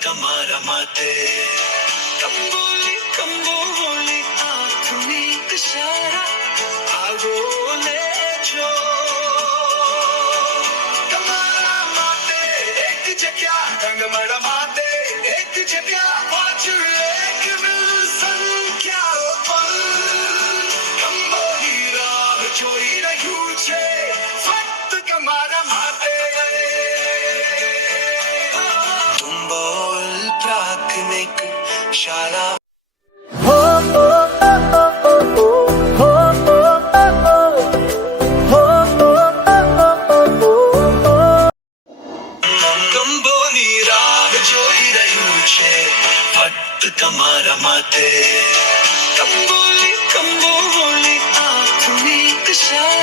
તમારા માથે કંબોલી આંખની ઇશારા આગો લેજો તમારા માટે એક જગ્યા રંગમડા માટે એક જગ્યા પાછળ એક સંખ્યા પર કંબોલી રાહ જોઈ રહ્યું છે ફક્ત તમારા માટે પ્રાથમિક શાળા કંબોની રાહ જોઈ રહ્યું છે ફક્ત તમારા માટે કંબોલી આંખની ઇશારા